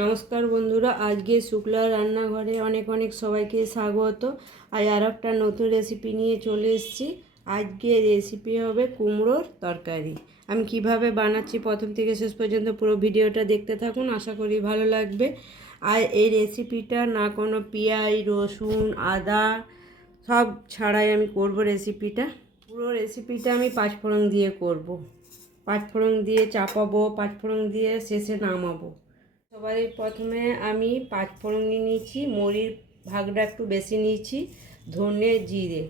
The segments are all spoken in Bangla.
নমস্কার বন্ধুরা, আজকে শুক্লা রান্নাঘরে অনেক অনেক সবাইকে স্বাগত। আজ আর একটা নতুন রেসিপি নিয়ে চলে এসেছি। আজকে রেসিপি হবে কুমড়োর তরকারি। আমি কিভাবে বানাচ্ছি প্রথম থেকে শেষ পর্যন্ত পুরো ভিডিওটা দেখতে থাকুন, আশা করি ভালো লাগবে। আর এই রেসিপিটা না কোনো পেঁয়াজ, রসুন, আদা সব ছাড়াই আমি করব রেসিপিটা। পুরো রেসিপিটা আমি পাঁচফোড়ন দিয়ে করব। পাঁচফোড়ন দিয়ে চাপাবো, পাঁচফোড়ন দিয়ে শেষে নামাবো। সবার প্রথমে আমি পাঁচফোড়ন নিয়ে নিয়েছি, মরির ভাগটা একটু বেশি নিয়েছি, ধনে জিরে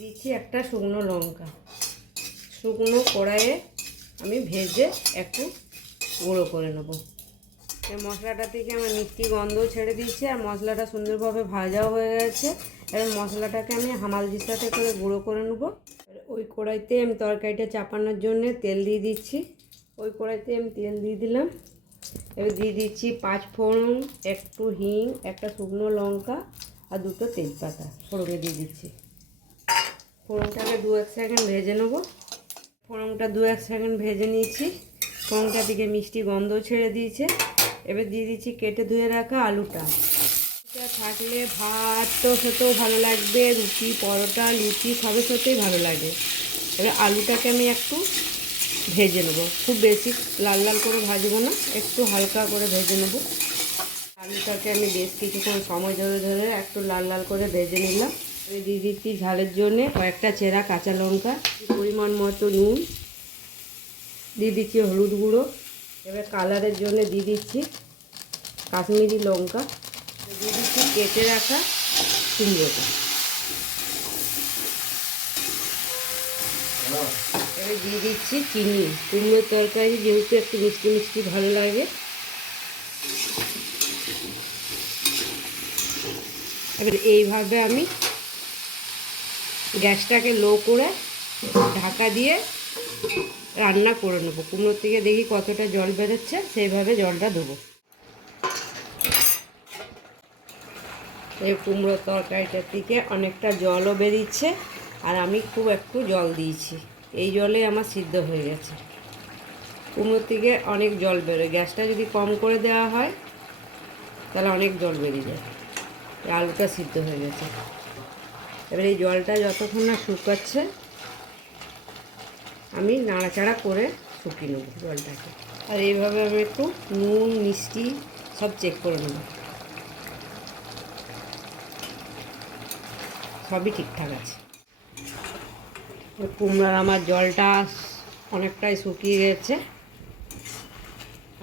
দিচ্ছি, একটা শুকনো লঙ্কা। শুকনো কড়াইয়ে আমি ভেজে একটু গুঁড়ো করে নেব। এই মশলাটা থেকে আমার মিষ্টি গন্ধ ছেড়ে দিয়েছে আর মশলাটা সুন্দরভাবে ভাজাও হয়ে গেছে। এবার মশলাটাকে আমি হামাল দিস্তাতে করে গুঁড়ো করে নেব। ওই কড়াইতে আমি তরকারিটা চাপানোর জন্য তেল দিয়ে দিচ্ছি। ওই কড়াইতে আমি তেল দিয়ে দিলাম। এবার দিয়ে দিচ্ছি পাঁচফোড়ন, একটু হিং, একটা শুকনো লঙ্কা আর দুটো তেজপাতা ফোড়নে দিয়ে দিচ্ছি। ফোড়নটাকে 2-1 সেকেন্ড ভেজে নেব। ফোড়নটা 2-1 সেকেন্ড ভেজে নিয়েছি। ফোড়নটা থেকে মিষ্টি গন্ধ ছেড়ে দিয়েছে। এবার দিয়ে দিচ্ছি কেটে ধুয়ে রাখা আলুটা। এটা থাকলে ভাত তো খেতেও ভালো লাগবে, রুটি, পরোটা, লুচি সবের সাথেই ভালো লাগে। এবার আলুটাকে আমি একটু ভেজে নেব, খুব বেশি লাল লাল করে ভাজবো না, একটু হালকা করে ভেজে নেব। আলুটাকে আমি বেশ কিছুক্ষণ সময় ধরে ধরে একটু লাল লাল করে ভেজে নিলাম। আমি দিয়ে দিচ্ছি ঝালের জন্যে কয়েকটা চেরা কাঁচা লঙ্কা, পরিমাণ মতো নুন, দিয়ে দিচ্ছি হলুদ গুঁড়ো। এবার কালারের জন্য দিয়ে দিচ্ছি কাশ্মীরি লঙ্কা, দিয়ে দিচ্ছি কেটে রাখা কুমড়োটা। এবার দিয়ে দিচ্ছি চিনি। কুমড়োর তরকারি যেহেতু একটু মিষ্টি মিষ্টি ভালো লাগে। এবার এইভাবে আমি গ্যাসটাকে লো করে ঢাকা দিয়ে রান্না করে নেবো। কুমড়োর থেকে দেখি কতটা জল বেরোচ্ছে, সেইভাবে জলটা দেবো। এই কুমড়োর তরকারিটার থেকে অনেকটা জলও বেরিয়েছে আর আমি খুব একটু জল দিয়েছি। এই জলে আমার সিদ্ধ হয়ে গেছে। কুমড়োর থেকে অনেক জল বেরোয়, গ্যাসটা যদি কম করে দেওয়া হয় তাহলে অনেক জল বেরিয়ে যায়। আলুটা সিদ্ধ হয়ে গেছে। এবার এই জলটা যতক্ষণ না শুকাচ্ছে আমি নাড়াচাড়া করে শুকিয়ে নেব জলটাকে। আর এইভাবে আমি একটু নুন মিষ্টি সব চেক করে নেব, সবই ঠিকঠাক আছে। কুমড়ার আমার জলটা অনেকটাই শুকিয়ে গেছে।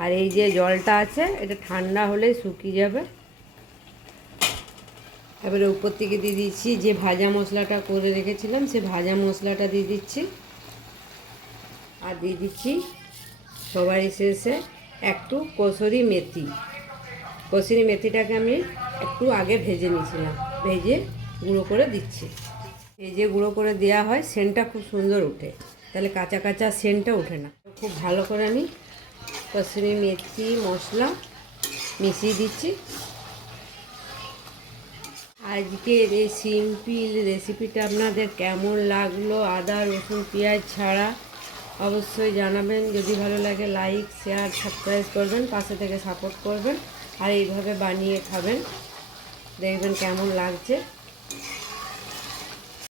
আর এই যে জলটা আছে এটা ঠান্ডা হলেই শুকিয়ে যাবে। এবারে উপর থেকে দিয়ে দিচ্ছি যে ভাজা মশলাটা করে রেখেছিলাম, সে ভাজা মশলাটা দিয়ে দিচ্ছি। আর দিয়ে দিচ্ছি সবার শেষে একটু কসুরি মেথি। কসুরি মেথিটাকে আমি একটু আগে ভেজে নিয়েছিলাম, ভেজে গুঁড়ো করে দিচ্ছি। ভেজে গুঁড়ো করে দেওয়া হয়, সেন্টটা খুব সুন্দর ওঠে, তাহলে কাঁচা কাঁচা সেন্টটা ওঠে না। খুব ভালো করে আমি কসুরি মেথি মশলা মিশিয়ে দিচ্ছি। আজকের এই সিম্পল রেসিপিটা আপনাদের কেমন লাগলো, আদা রসুন পেঁয়াজ ছাড়া, অবশ্যই জানাবেন। যদি ভালো লাগে লাইক শেয়ার সাবস্ক্রাইব করবেন, পাশে থেকে সাপোর্ট করবেন। আর এইভাবে বানিয়ে খাবেন, দেখবেন কেমন লাগছে।